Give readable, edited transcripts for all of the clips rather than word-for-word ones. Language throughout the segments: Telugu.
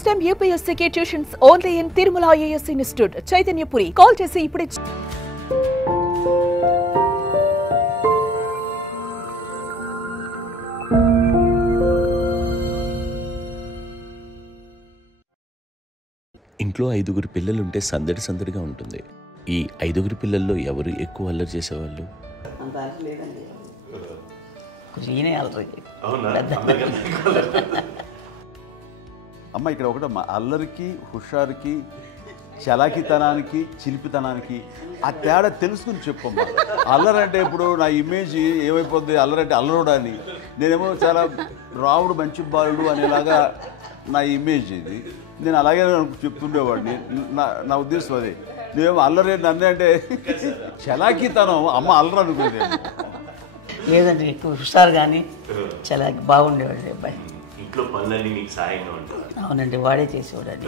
ఫస్ట్ టైం యూపీఎస్సీకి tuitions only in Tirumala IAS institute Chaitanyapuri. Call చేసి ఇప్పుడే. ఇంట్లో 5గురు పిల్లలుంటే సందడి సందడిగా ఉంటుంది. ఈ 5గురు పిల్లల్లో ఎవరు ఎక్కువ అల్లరి చేసేవాళ్ళు? అమ్మ ఇక్కడ ఒకటమ్మా, అల్లరికి, హుషారుకి, చలాకితనానికి, చిలిపితనానికి ఆ తేడా తెలుసుకుని చెప్పమ్మా. అల్లరంటే ఇప్పుడు నా ఇమేజ్ ఏమైపోద్ది, అల్లరంటే అల్లరుడు అని, నేనేమో చాలా రావుడు మంచి బాలుడు అనేలాగా నా ఇమేజ్ ఇది. నేను అలాగే చెప్తుండేవాడిని. నా ఉద్దేశం అదే. నేనేమో అల్లరి నన్ను అంటే చలాకితనం, అమ్మ అల్లరు అనుకుంది. లేదండి, ఎక్కువ హుషారు కానీ చాలా బాగుండేవాడు అబ్బాయి. ఇంట్లో పనులన్నీ మీకు సాయంగా ఉంటాయి? అవునండి, వాడే చేసేవాడు అండి.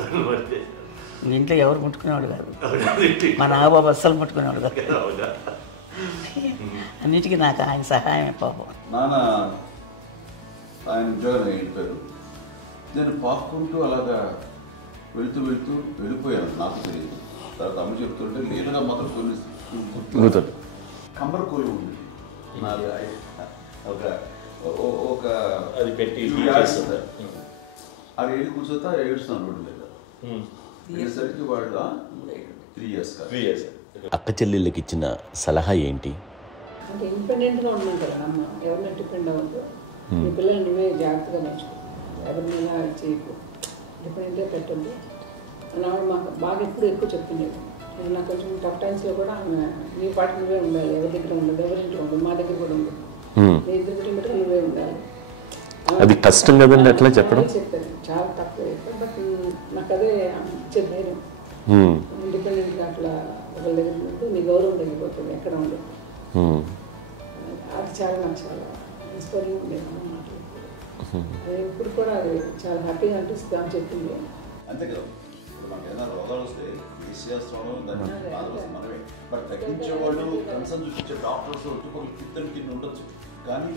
ఇంట్లో ఎవరు ముట్టుకునేవాడు కాదు, మా నాగబాబు అస్సలు ముట్టుకునేవాడు కాదు. అన్నిటికీ నాకు ఆయన సహాయమే పాపం. నాన్న ఆయన ఉద్యోగం వెళ్ళిపోయారు. నేను పాక్కుంటూ అలాగా వెళుతూ వెళ్ళిపోయాను, నాకు తెలియదు. తర్వాత అమ్మ చెప్తుంటే లేదుగా మాత్రం కొన్ని కంబర్ కోలు ఉంది ఒక అది పెట్టి అవి వెళ్ళి కూర్చోతా ఏడుస్తున్నాను రోడ్డు మీద. ఏసరికి వాళ్ళు 3 years. అక్క చెల్లెళ్ళకి ఇచ్చిన సలహా ఏంటి? అంటే ఇండిపెండెంట్గా ఉండమంటారు అమ్మ, ఎవరిని డిపెండ్ అవ్వద్దు. మీ పిల్లలు నువ్వే జాగ్రత్తగా నేర్చుకో, ఎవరినైనా చేయకు, డిపెండెంట్గా పెట్టద్దు అని ఆవిడ మాకు బాగా ఎప్పుడు ఎక్కువ చెప్తుండేది. నాకు కొంచెం టఫ్ టైమ్స్లో కూడా ఆమె నీ పాటి నువ్వే ఉండాలి, ఎవరి దగ్గర ఉండదు, ఎవరింట్లో ఉండదు, మా దగ్గర కూడా ఉండదు, నీ ఇద్దరు కిలోమీటర్ నువ్వే ఉండాలి. అది కష్టం కదండి అట్లా చెప్పడం. చెప్పాను, చాలా తక్కువ చెప్పాను. బట్ నాకు అదే ఇచ్చే ధైర్యం. ఇండిపెండెంట్గా అట్లా ఒకరి దగ్గర ఉంటే నీ గౌరవం తగ్గిపోతుంది, ఎక్కడ ఉండదు. అది చాలా నాకు చాలా ఇన్స్పైరింగ్ ఉండేది అమ్మ మాటలు. ఇప్పుడు కూడా అది చాలా హ్యాపీగా అనిపిస్తుంది అని చెప్పింది. అంతే కదా, మనకి ఏదైనా రోగాలు వస్తే చేసేస్తాము, దాన్ని మనమే. బట్ తగ్గించే వాళ్ళు, కన్సర్న్ చూపించే డాక్టర్స్ చుట్టుపక్కల కింద ఉండొచ్చు, కానీ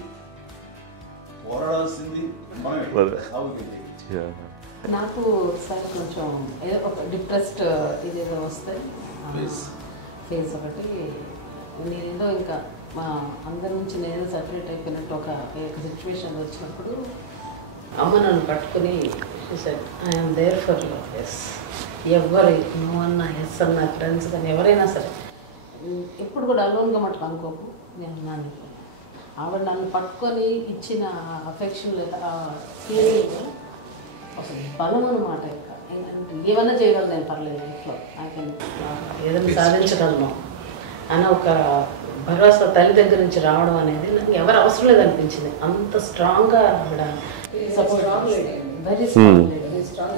పోరాడాల్సింది మనమే. నాకు సార్ కొంచెం ఏదో ఒక డిప్రెస్డ్ ఇదేదో వస్తాయి ఫేస్ ఒకటి. నేనేదో ఇంకా మా అందరి నుంచి నేను సపరేట్ అయిపోయినట్టు ఒక సిచ్యువేషన్ వచ్చినప్పుడు అమ్మ నన్ను పట్టుకుని I'm there for you. Yes, ఎవరు నువ్వు అన్నా, ఎస్ అన్న ఫ్రెండ్స్ కానీ ఎవరైనా సరే ఎప్పుడు కూడా అలోన్గా మటుకు అనుకోకు, నేను నన్ను ఆవిడ నన్ను పట్టుకొని ఇచ్చిన అఫెక్షన్ లేదా ఫీలింగ్ అసలు బలం అన్నమాట. ఇంకా ఏమన్నా చేయగలను నేను, పర్లేదు లైఫ్లో ఏదైనా సాధించగలను అని ఒక భరోసా తల్లి దగ్గర నుంచి రావడం అనేది నాకు ఎవరు అవసరం లేదనిపించింది. అంత స్ట్రాంగ్గా ఆవిడ support, very strong,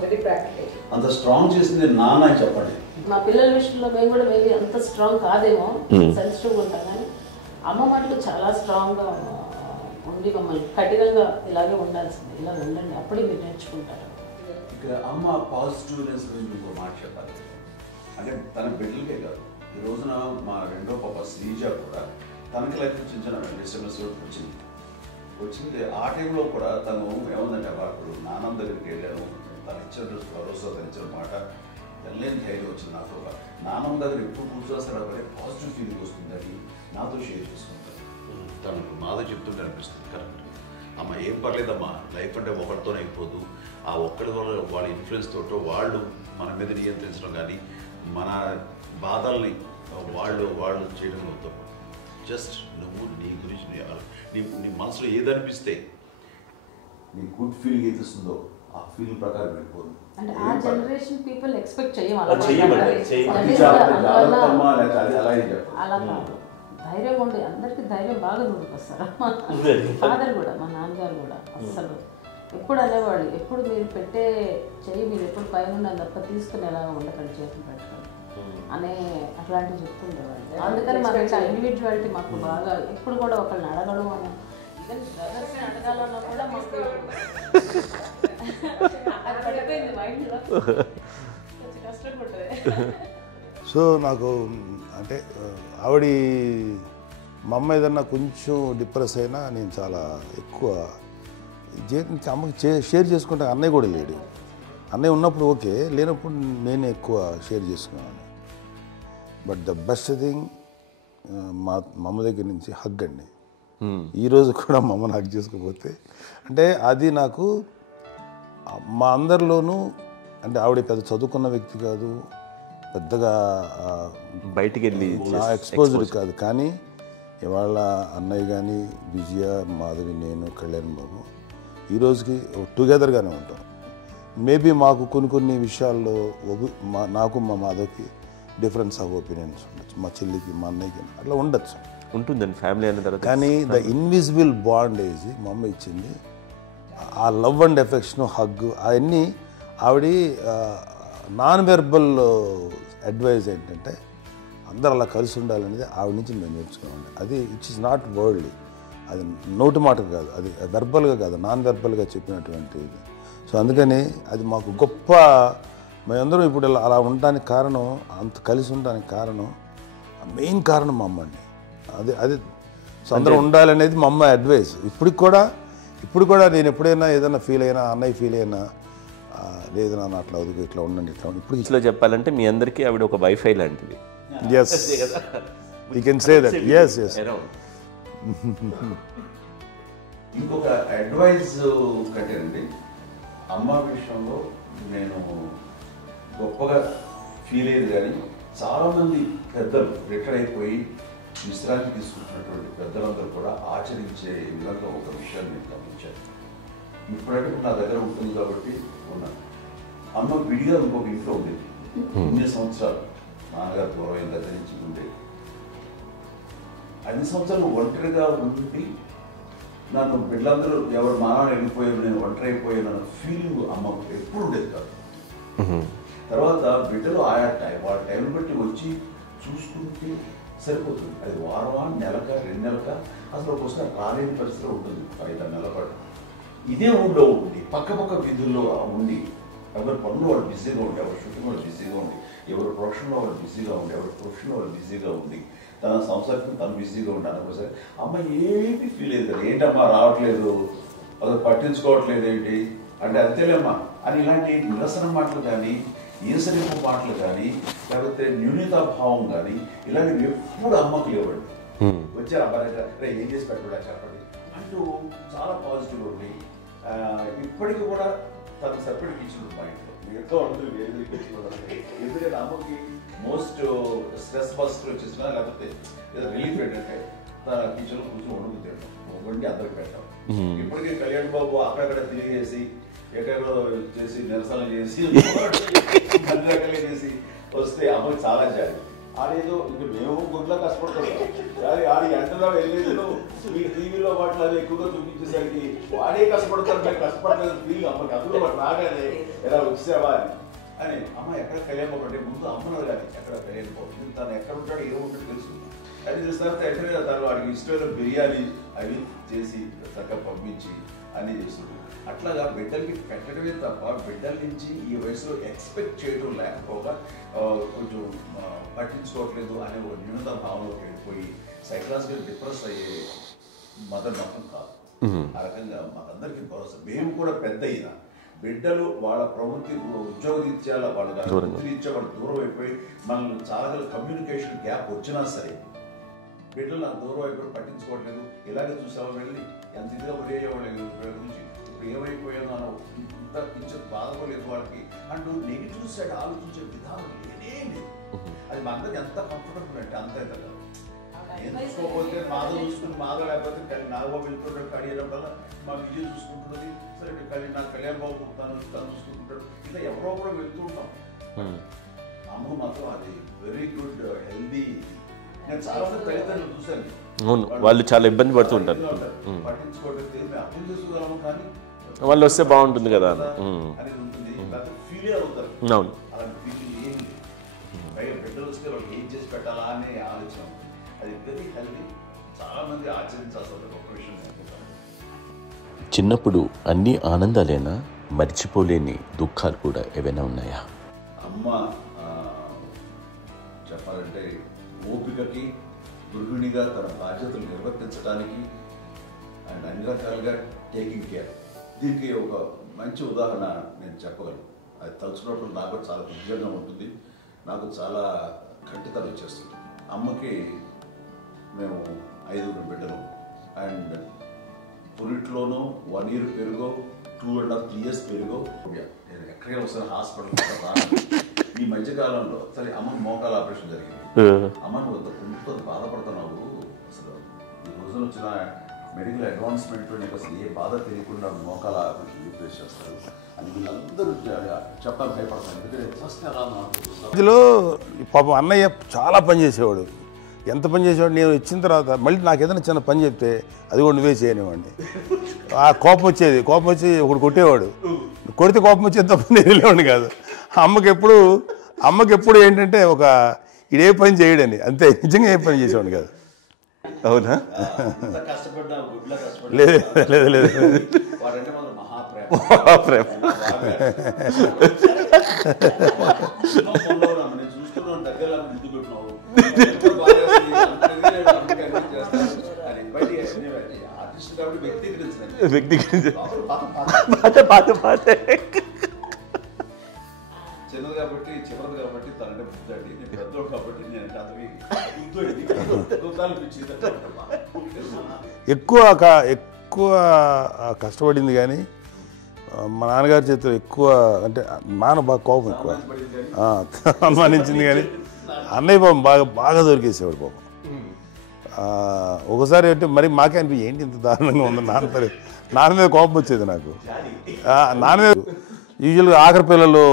very practical. అంత స్ట్రాంగ్ చేసింది నాన్న చెప్పండి. మా పిల్లల విషయంలో మేము కూడా మేబీ అంత స్ట్రాంగ్ కాదేమో, సెన్సిటివ్గా ఉంటాం, కానీ అమ్మ మాటలు చాలా స్ట్రాంగ్గా ఉండి మమ్మల్ని కఠినంగా ఇలాగే ఉండాల్సింది, ఇలా ఉండండి, అప్పుడే మీరు నేర్చుకుంటారు. ఇక్కడ అమ్మ పాజిటివ్నెస్ గురించి ఇంకో మాట చెప్పాలి. అంటే తన బిడ్డలకే కాదు, ఈ రోజున మా రెండో పాప శ్రీజ కూడా తనకి లైఫ్ చిన్న డిస్టర్బెన్స్ వచ్చింది. ఆ టైంలో కూడా తను ఏముందంటే అప్పుడు నాన్న దగ్గరికి వెళ్ళాను, తను ఇచ్చిన భరోసా, తను ఇచ్చిన మాట వెళ్ళలేని ధైర్యం వచ్చింది నాకు. నాన్నమ్మ దగ్గర ఎప్పుడు కూర్చోస్తాడు అప్పుడే పాజిటివ్ ఫీలింగ్ వస్తుందని నాతో షేర్ చేసుకుంటాను. తను నాతో చెప్తుంటే అనిపిస్తుంది కరెక్ట్. అమ్మ ఏం పర్లేదమ్మా, లైఫ్ అంటే ఒకరితోనే అయిపోదు, ఆ ఒక్కరి వల్ల వాళ్ళ ఇన్ఫ్లుయెన్స్ తోటో వాళ్ళు మన మీద నియంత్రించడం కానీ మన బాధల్ని వాళ్ళు చేయడం అవుతాం. జస్ట్ నువ్వు నీ గురించి నీ మనసులో ఏదనిపిస్తే, నీ గుడ్ ఫీలింగ్ ఏదిస్తుందో ఆ ఫీలింగ్ ప్రకారం వెళ్ళిపోదు. అంటే ఆ జనరేషన్ పీపుల్ ఎక్స్పెక్ట్ చేయం అలా కాదు, ధైర్యం ఉండి అందరికి ధైర్యం బాగా దొరికొస్తారు. ఫాదర్ కూడా, మా నాన్నగారు కూడా అస్సలు ఎప్పుడు అనేవాళ్ళు, ఎప్పుడు మీరు పెట్టే చెయ్యి మీరు ఎప్పుడు పైన తప్ప తీసుకుని ఎలా ఉండకండి, చేతులు పెట్టకండి అనే అట్లాంటివి చెప్తుండేవాళ్ళు. అందుకని మాకు ఇండివిజువాలిటీ మాకు బాగా, ఎప్పుడు కూడా ఒకళ్ళని అడగడం అని, ఈవెన్ బ్రదర్స్ని అడగాలన్నా కూడా మాకు పడిపోయింది మైండ్లో, కొంచెం కష్టంగా ఉంటుంది. సో నాకు అంటే ఆవిడ మా అమ్మ ఏదన్నా కొంచెం డిప్రెస్ అయినా నేను చాలా ఎక్కువ అమ్మకి షేర్ చేసుకుంటే అన్నయ్య కూడా లేడు. అన్నయ్య ఉన్నప్పుడు ఓకే, లేనప్పుడు నేనే ఎక్కువ షేర్ చేసుకున్నాను. బట్ ద బెస్ట్ థింగ్ మా అమ్మ దగ్గర నుంచి హగ్ అండి. ఈరోజు కూడా మా అమ్మని హగ్ చేసుకోకపోతే అంటే అది నాకు మా అందరిలోనూ, అంటే ఆవిడ పెద్ద చదువుకున్న వ్యక్తి కాదు, పెద్దగా బయటికి వెళ్ళి ఎక్స్పోజ్డ్ కాదు, కానీ ఇవాళ అన్నయ్య కానీ విజయ, మాధవి, నేను, కళ్యాణ్ బాబు ఈ రోజుకి టుగెదర్గానే ఉంటాం. మేబీ మాకు కొన్ని విషయాల్లో నాకు మా మాధవ్కి డిఫరెన్స్ ఆఫ్ ఒపీనియన్స్ ఉండొచ్చు, మా చెల్లికి మా అన్నయ్యకి అట్లా ఉండొచ్చు, ఉంటుందండి ఫ్యామిలీ అన్న తర్వాత. కానీ ద ఇన్విజిబుల్ బాండేజ్ మా అమ్మ ఇచ్చింది, ఆ లవ్ అండ్ ఎఫెక్షన్, హగ్, అవన్నీ ఆవిడ నాన్ వెర్బల్ అడ్వైజ్ ఏంటంటే అందరూ అలా కలిసి ఉండాలనేది ఆవిడ నుంచి మేము నేర్చుకున్నామండి. అది ఇట్స్ ఇస్ నాట్ వర్డ్లీ, అది నోటి మాట కాదు, అది వెర్బల్గా కాదు, నాన్ వెర్బల్గా చెప్పినటువంటి ఇది. సో అందుకని అది మాకు గొప్ప, మేమందరం ఇప్పుడు అలా ఉండడానికి కారణం, అంత కలిసి ఉండడానికి కారణం, మెయిన్ కారణం మా అమ్మ అండి. అది సో అందరూ ఉండాలనేది మా అమ్మ అడ్వైస్. ఇప్పుడు కూడా నేను ఎప్పుడైనా ఏదైనా ఫీల్ అయినా, అన్నయ్య ఫీల్ అయినా, లేదు నాన్న అట్లా వదుకు, ఇట్లా ఉండండి, ఇట్లా ఉండి. ఇప్పుడు ఇంట్లో చెప్పాలంటే మీ అందరికీ ఆవిడ ఒక వైఫై లాంటిది. Yes, you can say that. Yes. ఇంకొక అడ్వైజ్ కట్టండి, అమ్మ విషయంలో నేను గొప్పగా ఫీల్ అయ్యేది, కానీ చాలామంది పెద్దలు రిటైర్ అయిపోయి విశ్రాంతి తీసుకుంటున్నటువంటి పెద్దలందరూ కూడా ఆచరించే విధంగా ఒక విషయాన్ని నేను గమనించాను. ఇప్పుడంటే నా దగ్గర ఉంటుంది కాబట్టి ఉన్నాను. అమ్మ విడిగా ఇంకొక ఇంట్లో ఉండేది, 9 సంవత్సరాలు నాన్నగారు దూరం దగ్గర నుంచి ఉండేది. 5 సంవత్సరాలు ఒంటరిగా ఉండి నన్ను బిడ్డలందరూ ఎవరు మానాన్ని వెళ్ళిపోయారు, నేను ఒంటరి అయిపోయాను అన్న ఫీలింగ్ అమ్మకు ఎప్పుడు ఉండేది కాదు. తర్వాత బిడ్డలు ఆయా వాళ్ళ టైం బట్టి వచ్చి చూసుకుంటే సరిపోతుంది. అది వారమా, నెలక, 2 నెలక, అసలు ఒకసారి రాలేని పరిస్థితిలో ఉంటుంది. 5-6 నెలల పాటు ఇదే ఊళ్ళో ఉండి పక్క విధుల్లో ఉండి, ఎవరి పనులు వాళ్ళు బిజీగా ఉండి, ఎవరి షూటింగ్ వాళ్ళు బిజీగా ఉండి, ఎవరి ప్రొఫెషన్లో వాళ్ళు బిజీగా ఉండి, ఎవరి ప్రొఫెషన్లో వాళ్ళు బిజీగా ఉండి, తన సంసారం తను బిజీగా ఉంటాను. ఒకసారి అమ్మ ఏమీ ఫీల్ అయ్యేది కదా, ఏంటమ్మా రావట్లేదు, అసలు పట్టించుకోవట్లేదు ఏంటి అంటే, అంతేలేమ్మా అని ఇలాంటి నిరసన మాటలు కానీ, ఈసరింపు మాటలు కానీ, లేకపోతే న్యూనతాభావం కానీ ఇలాంటివి ఎప్పుడు అమ్మకు లేవండి. వచ్చారు అబ్బాయి ఏం చేసి పెట్టడా చెప్పండి అంటూ చాలా పాజిటివ్ ఉండి, ఇప్పటికీ కూడా తను సపరేట్ కిచెన్ మా ఇంట్లో ఎక్కువ ఉంటుంది, వేరే కిచెన్. ఎందుకంటే అమ్మకి మోస్ట్ స్ట్రెస్ బస్టర్ వచ్చేసినా, లేకపోతే ఏదో రిలీఫ్ ఏంటంటే తన కిచెన్లో కూర్చొని వండుకు తింటాం, వండి అందరికి పెట్టాం. ఇప్పటికీ కళ్యాణ్ బాబు అక్కడక్కడ తిరిగేసి, ఎక్కడెక్కడో చేసి, నిరసన చేసి, అన్ని రకాలు చేసి వస్తే అమ్మకి చాలా జాలి. ఆడేదో ఇంక మేము గుడ్లో కష్టపడుతున్నాం, కానీ ఆడి ఎంతలో వెళ్ళేది మీ టీవీలో వాటిలో అది ఎక్కువగా చూపించేసరికి వాడే కష్టపడతారు, మేము కష్టపడలేదు ఫీల్ అమ్మకి. అందులో వాడు రాగానే ఎలా వచ్చావా అని అమ్మ ఎక్కడ కళ్యాణ్ బాబు అంటే ముందు అమ్మను కానీ ఎక్కడ కళ్యాణ్ బాబు తను ఎక్కడ ఉంటాడు, ఏదో ఉంటాడు తెలుసు. అది చూసిన తర్వాత ఎక్కడ తను వాడికి ఇష్టమైన బిర్యానీ అవి చేసి చక్కగా పంపించి అన్నీ చేస్తుంటాడు. అట్లాగా బిడ్డలకి పెట్టడమే తప్ప బిడ్డల నుంచి ఈ వయసులో ఎక్స్పెక్ట్ చేయడం లేకపోగా కొంచెం పట్టించుకోవట్లేదు అనే ఒక న్యూనత భావంలోకి వెళ్ళిపోయి సైకలాజికల్ డిప్రెస్ అయ్యే మదర్ మాత్రం కాదు. ఆ రకంగా మాకందరికీ భరోసా. మేము కూడా పెద్ద అయినా బిడ్డలు వాళ్ళ ప్రవృత్తి ఉద్యోగరీత్యా వాళ్ళ వృత్తిరీత్యా వాళ్ళు దూరం అయిపోయి మనల్ని చాలా కమ్యూనికేషన్ గ్యాప్ వచ్చినా సరే బిడ్డలు నాకు దూరం అయిపోయి పట్టించుకోవట్లేదు. ఇలాగే చూసావా వెళ్ళి ఎంత ఇదిగా ఉదయ్యేవాళ్ళు గురించి ఇప్పుడు ఏమైపోయాను అన్న ఇంత పిక్చర్ బాధపడలేదు వాళ్ళకి అంటూ నెగిటివ్ సైడ్ ఆలోచించే విధానం లేనే లేదు. అది మా అందరికి ఎంత కంఫర్టబుల్ అంటే అంతే కదా. చూసుకోకపోతే మాధవ్ చూసుకుని మాధవ్ లేకపోతే నాగబాబు వెళ్తుంటాడు, కడియడం వల్ల మా విజయ్ చూసుకుంటున్నది సరే, నాకు కళ్యాణ్ బాబు తను చూసుకుంటుంటాడు, ఇలా ఎవరో కూడా వెళ్తూ ఉంటాం. అమ్మ మాత్రం అది వెరీ గుడ్ హెల్దీ. నేను చాలా మంది తల్లిదండ్రులు చూశాను, వాళ్ళు చాలా ఇబ్బంది పడుతూ ఉంటారు, పట్టించుకోవట్లేదు, మేము అర్థం చేసుకోగలము కానీ వాళ్ళు వస్తే బాగుంటుంది కదా అనేది ఉంటుంది. ఫీల్ అవుతారు, అలాంటి ఫీల్ ఏం లేదు. పైగా బిడ్డలు వస్తే వాళ్ళకి ఏం చేసి పెట్టాలా అనే ఆలోచన. అది వెరీ హెల్దీ, చాలా మంది ఆచరించాల్సిన గొప్ప విషయం. చిన్నప్పుడు అన్ని ఆనందాలేనా, మర్చిపోలేని దుఃఖాలు కూడా ఏవైనా ఉన్నాయా? అమ్మ చెప్పాలంటే ఓపికకి, గృహిణిగా తన బాధ్యతలు నిర్వర్తించడానికి అండ్ అన్ని రకాలుగా టేకింగ్ కేర్. దీనికి ఒక మంచి ఉదాహరణ నేను చెప్పగలను. అది తలుచుకున్నప్పుడు నాకు చాలా ఉద్యోగంగా ఉంటుంది, నాకు చాలా కంటితనం వచ్చేస్తుంది. అమ్మకి మేము 5 బిడ్డలు అండ్ పురిట్లోనూ 1 year పెరుగో 2.5 years పెరుగో. నేను ఎక్కడికైనా వస్తాను హాస్పిటల్. ఈ మధ్యకాలంలో సరే అమ్మకి మోకాల ఆపరేషన్ జరిగింది. అమ్మను కొంత బాధపడుతున్నావు, అసలు ఈ రోజున వచ్చిన మెడికల్ అడ్వాన్స్మెంట్ నీకు అసలు ఏ బాధ తెలియకుండా మోకాల ఆపరేషన్ రీప్లేస్ చేస్తారు అని వీళ్ళందరూ చెప్పడానికి భయపడతాను. ఎందుకంటే ఫస్ట్ అలా ఇందులో పాపం అన్నయ్య చాలా పని చేసేవాడు. ఎంత పని చేసేవాడు, నేను ఇచ్చిన తర్వాత మళ్ళీ నాకు ఏదైనా చిన్న పని చెప్తే అది కూడా నువ్వే చేయనివ్వండి. ఆ కోపం వచ్చేది, కోపం వచ్చి ఒకడు కొట్టేవాడు, కొడితే కోపం వచ్చేది తప్ప నేను వెళ్ళేవాడిని కాదు. అమ్మకి ఎప్పుడు ఏంటంటే ఒక ఇదే పని చేయడని, అంతే. నిజంగా ఏ పని చేసేవాడిని కాదు. అవునా? లేదు లేదు లేదు మహాప్రేమ. చిన్నది కాబట్టి చివరిది కాబట్టి తనంటే బుద్ధండి, నేను పెద్దోడు కాబట్టి నేను ఎక్కువ కష్టపడింది. కానీ మా నాన్నగారి చేతిలో ఎక్కువ అంటే నాన్న బాగా కోపం ఎక్కువ అనుమానించింది. కానీ అన్నయ్య పాపం బాగా దొరికేసేవాడు పాపం. ఒకసారి అంటే మరి మాకే అనిపి ఏంటి ఇంత దారుణంగా ఉంది నాన్న మీద కోపం వచ్చేది నాకు. నాన్న మీద యూజువల్గా ఆఖరి పిల్లలు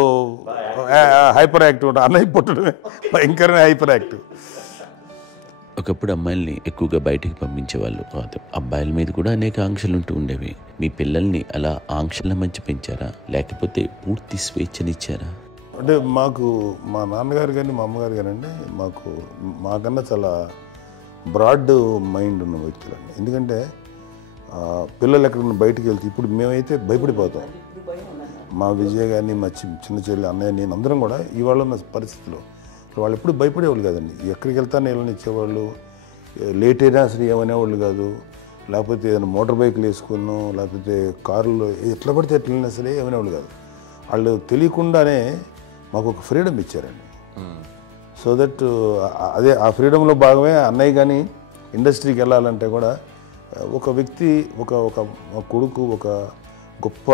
హైపర్ యాక్టివ్ ఉంటారు, అన్నయ్య పుట్టడమే భయంకరమైన హైపర్ యాక్టివ్. ఒకప్పుడు అమ్మాయిల్ని ఎక్కువగా బయటికి పంపించేవాళ్ళు, అబ్బాయిల మీద కూడా అనేక ఆంక్షలు ఉంటూ ఉండేవి. మీ పిల్లల్ని అలా ఆంక్షల మధ్య పెంచారా, లేకపోతే పూర్తి స్వేచ్ఛనిచ్చారా? అంటే మాకు మా నాన్నగారు కానీ మా అమ్మగారు కానండి మాకన్నా చాలా బ్రాడ్ మైండ్ ఉన్న వ్యక్తులండి. ఎందుకంటే పిల్లలు ఎక్కడన్నా బయటికి వెళ్తే ఇప్పుడు మేమైతే భయపడిపోతాం. మా విజయ్ కానీ మా చిన్న చెల్లి అన్నయ్య నేను అందరం కూడా ఇవాళ ఉన్న పరిస్థితిలో వాళ్ళు ఎప్పుడు భయపడేవాళ్ళు కాదండి. ఎక్కడికి వెళ్తాను వెళ్ళనిచ్చేవాళ్ళు, లేట్ అయినా అసలు ఏమనేవాళ్ళు కాదు. లేకపోతే ఏదైనా మోటార్ బైక్లు వేసుకున్నాం, లేకపోతే కారులో ఎట్లా పడితే ఎట్లా వెళ్ళినా సరే ఏమనేవాళ్ళు కాదు. వాళ్ళు తెలియకుండానే మాకు ఒక ఫ్రీడమ్ ఇచ్చారండి. సో దట్ అదే ఆ ఫ్రీడంలో భాగమే అన్నయ్య కానీ ఇండస్ట్రీకి వెళ్ళాలంటే కూడా ఒక వ్యక్తి ఒక కొడుకు ఒక గొప్ప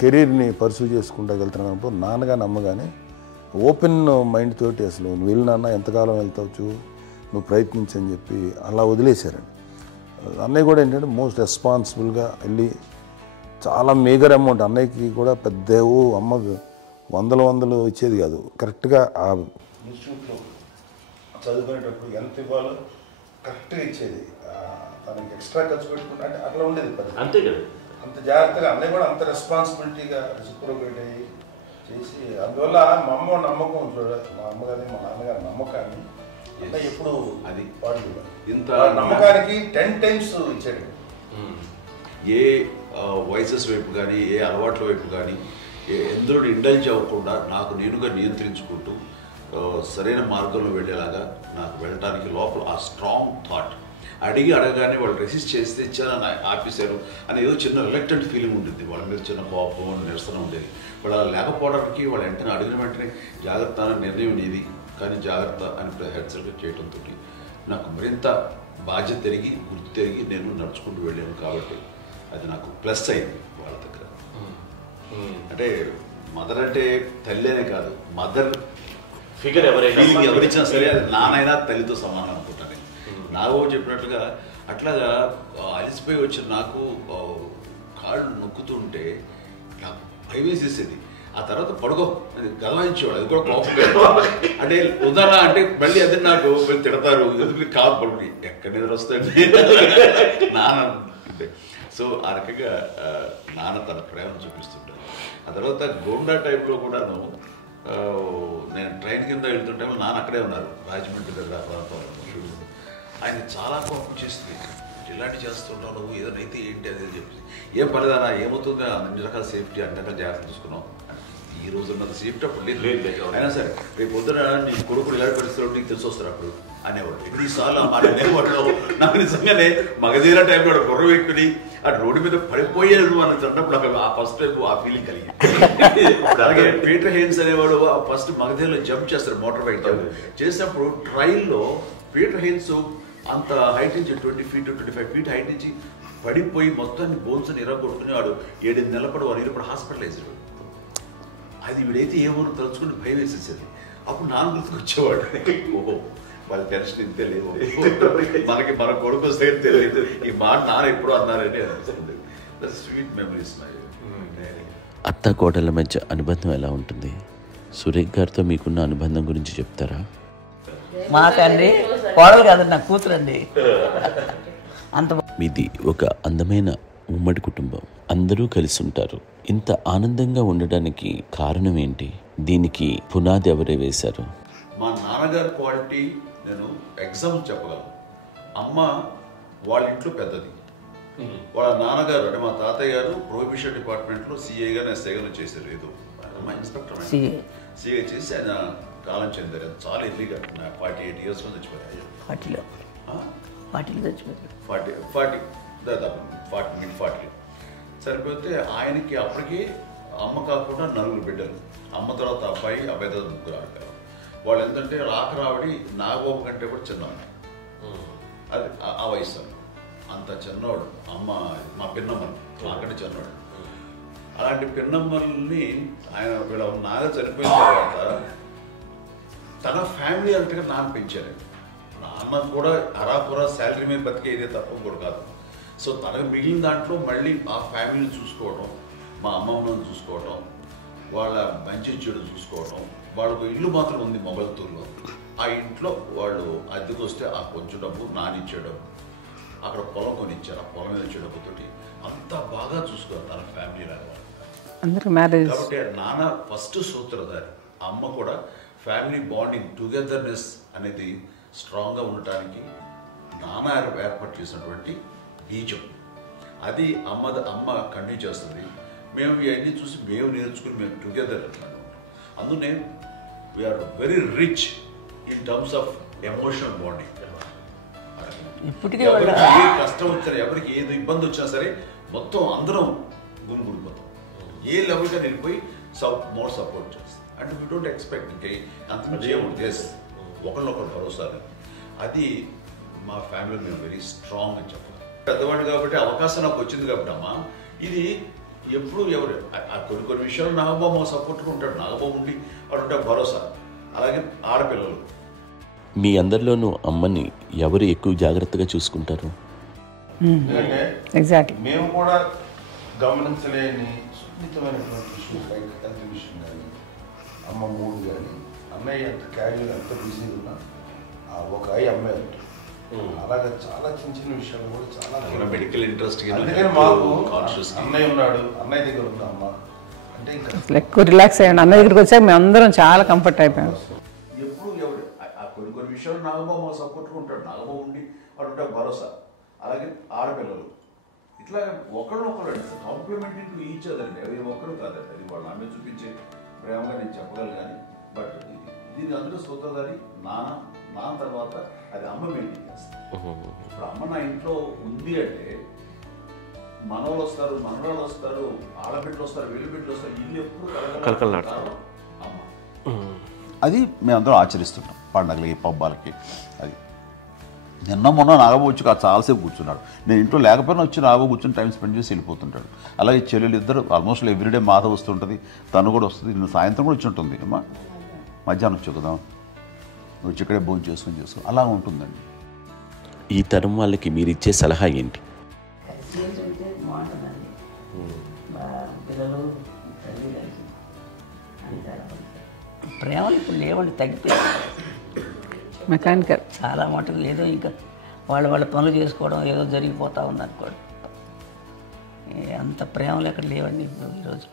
కెరీర్ని పర్సూ చేసుకుంటూ వెళ్తున్నప్పుడు నాన్నగాని అమ్మగానే ఓపెన్ మైండ్ తోటి అసలు నువ్వు వెళ్ళినా ఎంతకాలం వెళ్తావచ్చు, నువ్వు ప్రయత్నించని చెప్పి అలా వదిలేశారండి. అన్నయ్య కూడా ఏంటంటే మోస్ట్ రెస్పాన్సిబుల్గా వెళ్ళి చాలా మేజర్ అమౌంట్ అన్నయ్యకి కూడా పెద్ద అమ్మకు వందలు ఇచ్చేది కాదు. కరెక్ట్గా ఆ ఇన్స్టిట్యూట్లో చదువుకునేటప్పుడు ఎంత ఇవ్వాలో కరెక్ట్గా ఇచ్చేది. తనకి ఎక్స్ట్రా ఖర్చు పెట్టుకుంటే అంటే అట్లా ఉండేది అంతే కదా. అంత జాగ్రత్తగా అన్నయ్య కూడా అంత రెస్పాన్సిబిలిటీగా రెసిప్రోకేట్ అయ్యి చేసి అందువల్ల మా అమ్మ నమ్మకం మా అమ్మగారి మా నాన్నగారి నమ్మకాన్ని అన్నయ్య ఎప్పుడు అది వాడు ఇంత నమ్మకానికి 10 times ఇచ్చాడు. ఏ వయసెస్ వైపు కానీ ఏ అలవాట్ల వైపు కానీ ఎందులో ఇండల్జ్ అవ్వకుండా నాకు నేనుగా నియంత్రించుకుంటూ సరైన మార్గంలో వెళ్ళేలాగా నాకు వెళ్ళడానికి లోపల ఆ స్ట్రాంగ్ థాట్ అడగగానే వాళ్ళు రెసిస్ట్ చేస్తే ఇచ్చారని ఆపేశారు అని ఏదో చిన్న రిలక్టెంట్ ఫీలింగ్ ఉంటుంది. వాళ్ళ మీద చిన్న కోపం నిరసన ఉండేది. వాళ్ళు అలా లేకపోవడానికి వాళ్ళు వెంటనే అడిగిన వెంటనే జాగ్రత్త అనే నిర్ణయం నీది కానీ జాగ్రత్త అని హెచ్చరిక చేయడంతో నాకు మరింత బాధ్యత తిరిగి గుర్తు తిరిగి నేను నడుచుకుంటూ వెళ్ళాను. కాబట్టి అది నాకు ప్లస్ అయింది వాళ్ళ దగ్గర. అంటే మదర్ అంటే తల్లి అనే కాదు, మదర్ ఫిగర్ ఎవరిచ్చినా సరే అది నానైనా తల్లితో సమానం అనుకుంటాను. నాకు చెప్పినట్లుగా అట్లాగా అలిసిపోయి వచ్చిన నాకు కాళ్ళు నొక్కుతుంటే నాకు భయం వేసేసేది. ఆ తర్వాత పడుకో అది గదవాయించేవాడు, అది కూడా కోపం. అంటే ఉదాహరణ అంటే మళ్ళీ అదే నాకు తిడతారు, ఎందుకు కాదు పడుకుని ఎక్కడ నిద్ర వస్తాయండి నాన్న. సో ఆ రకంగా నాన్న తన ప్రేమ చూపిస్తుంటాను. ఆ తర్వాత గోండా టైప్లో కూడాను నేను ట్రైన్ కింద వెళ్తుంటే నాన్న అక్కడే ఉన్నారు, రాజమండ్రి దగ్గర ప్రాంతంలో. ఆయన చాలా కోపం చేస్తుంది, ఇలాంటి చేస్తుంటావు నువ్వు, ఏదైనా అయితే ఏంటి అది చెప్పి ఏం పర్లేదన్నా ఏమవుతుందో అన్ని రకాల సేఫ్టీ అన్ని రకాల జాగ్రత్త తీసుకున్నాం. ఈ రోజు ఉన్నంత సేఫ్టీ అప్పుడు లేదు. అయినా సరే రేపు పొద్దున నీ కొడుకులు ఇలాంటి పరిస్థితుల్లో నీకు తెలిసి వస్తారు. అప్పుడు అనేవాడు. ఎన్నిసార్లు ఆ మాట అనేవాడు. నాకు నిజంగానే మగధీర టైంలో గుర్రం ఎక్కుని ఆ రోడ్డు మీద పడిపోయేది అని అన్నప్పుడు ఆ ఫస్ట్ టైం ఆ ఫీలింగ్ కలిగింది. అలాగే పీటర్ హెయిన్స్ అనేవాడు ఫస్ట్ మగధీరలో జంప్ చేస్తారు, మోటార్ బైక్ జంప్ చేసినప్పుడు ట్రైల్లో పీటర్ హెయిన్స్ అంత హైట్ నుంచి 20 feet 25 feet హైట్ నుంచి పడిపోయి మొత్తాన్ని బోన్స్ ఇరగొట్టుకుని వాడు 7 నెలల పాటు 1 year హాస్పిటలైజ్. అది వీడైతే ఏమో తలుచుకుని భయం వేసేసేది. అప్పుడు నాన్న గుర్తుకొచ్చేవాడు, ఓహో వాళ్ళ టెన్షన్ ఇంతే లేదు, మనకి మన కొడుకు వస్తే తెలియదు ఈ మాట నాన్న ఎప్పుడు అన్నారని అనిపిస్తుంది. Sweet memories. అత్త కోడళ్ళ మధ్య అనుబంధం ఎలా ఉంటుంది? సురేఖ్ గారితో మీకున్న అనుబంధం గురించి చెప్తారా? మాకండి కోడలు కాదండి, నా కూతురండి. అంత మీది ఒక అందమైన ఉమ్మడి కుటుంబం, అందరూ కలిసి ఉంటారు. ఇంత ఆనందంగా ఉండడానికి కారణం ఏంటి? దీనికి పునాది ఎవరే వేశారు? మా నాన్నగారి క్వాలిటీ నేను ఎగ్జాంపుల్ చెప్పగలను. అమ్మ వాళ్ళ ఇంట్లో పెద్దది. వాళ్ళ నాన్నగారు అంటే మా తాతయ్య గారు ప్రొహిబిషన్ డిపార్ట్మెంట్లో సిఐగా ఎస్ఐగా చేశారు. ఏదో మా ఇన్స్పెక్టర్ సిఐ చేసి ఆయన కాలం చెందారు. చాలా ఎర్లీగా 48 years చచ్చిపోయారు. 40 దాదాపు 40 సరిపోతే ఆయనకి అప్పటికి అమ్మ కాకుండా 4 బిడ్డలు. అమ్మ తర్వాత అబ్బాయి తర్వాత 3 ఆడపిల్లలు. వాళ్ళు ఏంటంటే రాకరావడి నాగబాబు కంటే కూడా చిన్నవాడు. అది ఆ వయసు అంత చిన్నవాడు. అమ్మ మా పిన్నమ్మలు నాకంటే చిన్నవాడు. అలాంటి పిన్నమ్మల్ని ఆయన వీళ్ళ నాగ చనిపోయిన తర్వాత తన ఫ్యామిలీ అంటే నాన్న పెంచారు. నాన్న కూడా అరాపురా శాలరీ మీద బతికేదే తప్ప కూడా కాదు. సో తనకు మిగిలిన దాంట్లో మళ్ళీ ఆ ఫ్యామిలీని చూసుకోవడం, మా అమ్మమ్మను చూసుకోవడం, వాళ్ళ మంచి చెడు చూసుకోవడం. వాళ్ళకు ఇల్లు మాత్రం ఉంది మొగల్తూరులో. ఆ ఇంట్లో వాళ్ళు అద్దెకు వస్తే ఆ కొంచెం డబ్బు నానిచ్చే డబ్బు, అక్కడ పొలం కొనిచ్చారు. ఆ పొలం మీద వచ్చే డబ్బుతోటి అంతా బాగా చూసుకోవాలి తన ఫ్యామిలీ లాగా. కాబట్టి నాన్న ఫస్ట్ సూత్రధారి. అమ్మ కూడా ఫ్యామిలీ బాండింగ్ టుగెదర్నెస్ అనేది స్ట్రాంగ్గా ఉండటానికి నాన్న ఏర్పాటు చేసినటువంటి బీజం. అది అమ్మ కంటిన్యూ చేస్తుంది. మేము ఇవన్నీ చూసి మేము నేర్చుకుని మేము టుగెదర్ అంటున్నాం. అందునే we are very rich in terms of emotional bonding. ఎవరికి ఏ కష్టం వచ్చినా, ఎవరికి ఏది ఇబ్బంది వచ్చినా సరే మొత్తం అందరం గుమిగూడిపోతాం. ఏ లెవెల్గా వెళ్ళిపోయి మోర్ సపోర్ట్ చేస్తాం. అంటే వీ డోంట్ ఎక్స్పెక్ట్ ఇంకే అంతమంది ఏముంటుంది ఒకరినొకరు భరోసా. అది మా ఫ్యామిలీ మేము వెరీ స్ట్రాంగ్ అని చెప్పాలి. పెద్దవాడు కాబట్టి అవకాశం నాకు వచ్చింది కాబట్టి అమ్మా ఇది ఎప్పుడు ఎవరు కొన్ని విషయాలు నాగబాబు సపోర్ట్గా ఉంటాడు. నాగబాబు ఉండి వాడు ఉంటే భరోసా. అలాగే ఆడపిల్లలు మీ అందరిలోనూ అమ్మని ఎవరు ఎక్కువ జాగ్రత్తగా చూసుకుంటారు? ఎగ్జాక్ట్లీ. మేము కూడా గమనించలేని సున్నితమైనటువంటి ఇష్యూస్ లైక్ హెల్త్ విషయం కానీ, అమ్మ మూడు కానీ, అన్నయ్య ఎంత క్యాజువల్ ఎంత బిజీగా ఉన్నా ఒక అమ్మాయి అంటారు. అలాగే చాలా చిన్న చిన్న విషయాలు కూడా చాలా మెడికల్ ఇంట్రెస్ట్. అందుకని మాకు అన్నయ్య ఉన్నాడు, అన్నయ్య దగ్గర ఉంది అమ్మ అంటే ఇంకా ఎక్కువ రిలాక్స్ అయ్యాను. అన్నయ్య దగ్గరికి వచ్చాక మేము అందరం చాలా కంఫర్ట్ అయిపోయాం. ఎప్పుడు ఎవరు కొన్ని విషయాలు నాగబాబు సపోర్ట్గా ఉంటాడు. నాగబాబు ఉండి వాడు ఉంటే భరోసా. అలాగే ఆడపిల్లలు ఇట్లా ఒకళ్ళొకరు కాంప్లిమెంటింగ్ టు ఈచ్ అదర్ అండి. అవి ఒక్కరు కాదండి. అది వాళ్ళు ఆమె చూపించే ప్రేమగా నేను చెప్పగలను. కానీ బట్ దీని అందరూ సూత్రధారి నాన్న తర్వాత అది అమ్మ మెయింటైన్ చేస్తారు. ఇప్పుడు అమ్మ నా ఇంట్లో ఉంది అంటే మనవాళ్ళు వస్తారు, మనవాళ్ళు వస్తారు, ఆడబిడ్డలు వస్తారు, వీళ్ళ బిడ్డలు వస్తారు. ఇల్లు ఎప్పుడు అమ్మ. అది మేమందరం ఆచరిస్తుంటాం పండగలకి పబ్బాలకి. అది నిన్న మొన్న నాగబాబు వచ్చి చాలాసేపు కూర్చున్నాడు. నేను ఇంట్లో లేకపోయినా వచ్చి నాగబాబు కూర్చొని టైం స్పెండ్ చేసి వెళ్ళిపోతుంటాడు. అలాగే చెల్లెలు ఇద్దరు ఆల్మోస్ట్ ఎవ్రీడే మాత వస్తుంటుంది, తను కూడా వస్తుంది. నిన్న సాయంత్రం కూడా వచ్చి ఉంటుంది. అమ్మా మధ్యాహ్నం వచ్చి కదా వచ్చి ఇక్కడే భోజనం చేసుకో అలా ఉంటుందండి. ఈ తరం వాళ్ళకి మీరు ఇచ్చే సలహా ఏంటి? బాగుంటుందండి. పిల్లలు ప్రేమలు ఇప్పుడు లేవండి, తగ్గిపోయాయి. మెకానికల్ చాలా మటుకు ఏదో ఇంకా వాళ్ళ పనులు చేసుకోవడం ఏదో జరిగిపోతూ ఉంది అనుకోండి. అంత ప్రేమలు ఎక్కడ లేవండి ఇప్పుడు ఈరోజు.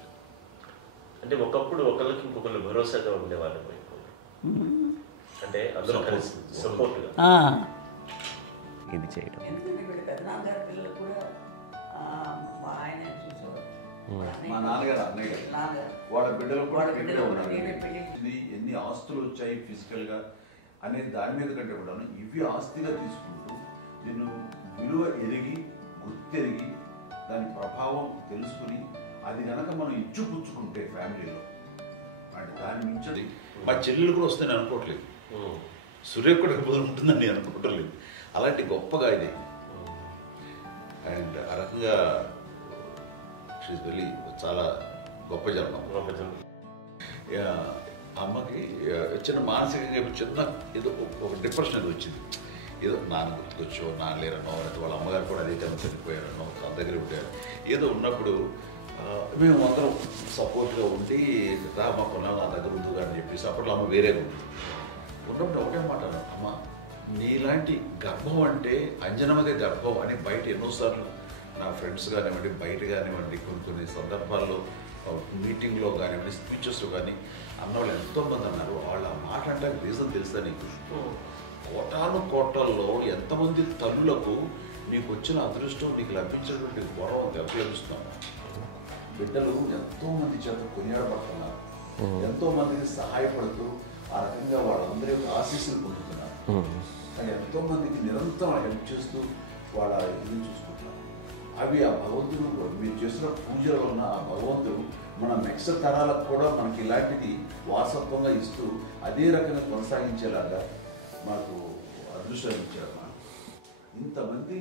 అంటే ఒకప్పుడు ఒకళ్ళకి ఇంకొకళ్ళు భరోసాగా ఉండేవాళ్ళు. అంటే అందరూ కలిసి సపోర్ట్గా ఇది చేయడం. మా నాన్నగారు అన్నయ్య గారు వాళ్ళ బిడ్డలు కూడా ఇక్కడే ఉన్నారు. ఎన్ని ఆస్తులు వచ్చాయి ఫిజికల్గా అనే దాని మీద కంటే కూడా ఇవి ఆస్తిగా తీసుకుంటూ దీన్ని విలువ ఎరిగి గుర్తెరిగి దాని ప్రభావం తెలుసుకుని అది కనుక మనం ఇచ్చిపుచ్చుకుంటే ఫ్యామిలీలో అంటే దాని మించది మా చెల్లెలు కూడా వస్తుందని అనుకోవట్లేదు, సూర్య కూడా ఉంటుందని నేను అనుకోవటం లేదు. అలాంటి గొప్పగా ఇది అండ్ ఆ రకంగా షీఈస్ వెరీ చాలా గొప్ప జన్మ. అమ్మకి చిన్న మానసికంగా చిన్న ఏదో ఒక డిప్రెషన్ అది వచ్చింది. ఏదో నాన్న గుర్తుకొచ్చో నాన్న లేరనో లేకపోతే వాళ్ళ అమ్మగారు కూడా అదే టైం చనిపోయారనో తన దగ్గర ఉంటారు ఏదో ఉన్నప్పుడు మేము అందరం సపోర్ట్గా ఉండి మా కొన్నాళ్ళు నా దగ్గర ఉందిగా అని చెప్పేసి అప్పట్లో అమ్మ వేరేగా ఉంది. ఉన్నప్పుడు ఒకటే మాట అమ్మ నీలాంటి గర్భం అంటే అంజనమ్మదే గర్భం అని బయట ఎన్నోసార్లు నా ఫ్రెండ్స్ కానివ్వండి బయట కానివ్వండి కొన్ని సందర్భాల్లో మీటింగ్లో కానివ్వండి స్పీచెస్లో కానీ అన్నవాళ్ళు ఎంతోమంది అన్నారు. వాళ్ళ మాట అంటే రీజన్ తెలుసా నీకు? కోటాను కోటల్లో ఎంతమంది తల్లులకు నీకు వచ్చిన అదృష్టం నీకు లభించినటువంటి గౌరవం లభిస్తున్నాను. బిడ్డలు ఎంతోమంది చేత కొనియాడబడుతున్నారు, ఎంతోమందికి సహాయపడుతూ ఆ రకంగా వాళ్ళందరి యొక్క ఆశీస్సులు పొందుతున్నారు. కానీ ఎంతోమందికి నిరంతరం హెల్ప్ చేస్తూ వాళ్ళ ఇది చూసుకుంటున్నారు. అవి ఆ భగవంతుడు మీరు చేసిన పూజలో ఉన్న ఆ భగవంతుడు మన నెక్స్ట్ తరాలకు కూడా మనకి ఇలాంటిది వారసత్వంగా ఇస్తూ అదే రకంగా కొనసాగించేలాగా మాకు అదృష్టాన్ని ఇచ్చారు. ఇంతమంది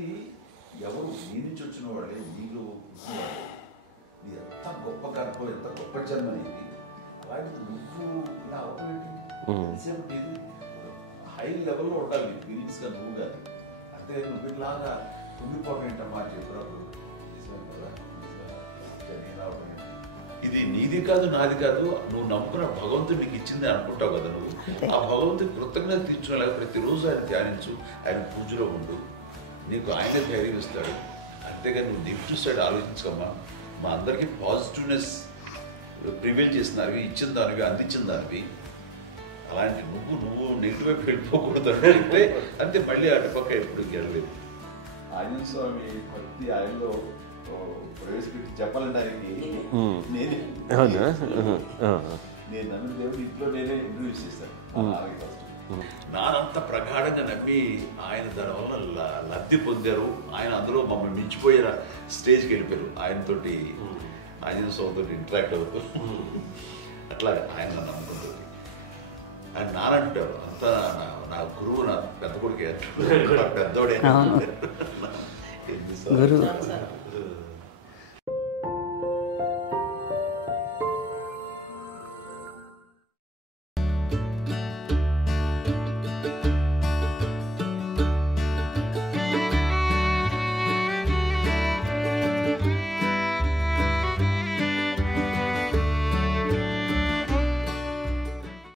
ఎవరు నీ నుంచి వచ్చిన వాళ్ళే నీళ్ళు నీ ఎంత గొప్ప గర్భం ఎంత గొప్ప జన్మ నీది. అలాంటిది నువ్వు ఇలా అవన్నీ హై లెవెల్లో ఉండాలి ఫీలింగ్స్గా నువ్వు కానీ. అంతే నువ్వు ఇలాగా ఉండిపోవడం ఏంటమ్మా చెప్పినప్పుడు నిజమే కదా. ఇది నీది కాదు నాది కాదు, నువ్వు నమ్ముకున్న భగవంతుడు నీకు ఇచ్చింది అనుకుంటావు కదా. నువ్వు ఆ భగవంతుడి కృతజ్ఞత తీర్చుకోలేక ప్రతిరోజు ఆయన ధ్యానించు, ఆయన పూజలో ఉండు, నీకు ఆయన ధైర్యం ఇస్తాడు. అంతేగాని నువ్వు నెగిటివ్ సైడ్ ఆలోచించకమ్మా. మా అందరికీ పాజిటివ్నెస్ ప్రివైల్ చేసిన దానివి, ఇచ్చిన దానివి, అందించిన దానివి. అలాంటి నువ్వు నెగిటివ్ వైపు వెళ్ళిపోకూడదు అంటే అంతే. మళ్ళీ అటుపక్క ఎప్పుడు గెలలేదు. ఆంజనేయ స్వామి భక్తి ఆయనలో ప్రవేశపెట్టి చెప్పాలంటే ఆయనకి నేను నమ్మిన దేవుడు ఇంట్లో నేనే ఇంటర్వ్యూస్ చేశాను. నానంత ప్రగాఢంగా నమ్మి ఆయన దానివల్ల లబ్ధి పొందారు. ఆయన అందులో మమ్మల్ని మించిపోయే స్టేజ్కి వెళ్ళిపోయారు. ఆయనతోటి ఆంజనేయ స్వామితో ఇంటరాక్ట్ అవుతూ అట్లా ఆయన నమ్ముకుంటుంది. ఆయన నానంటారు అంతా నా గురువు, నా పెద్ద కొడుకే, పెద్దోడే.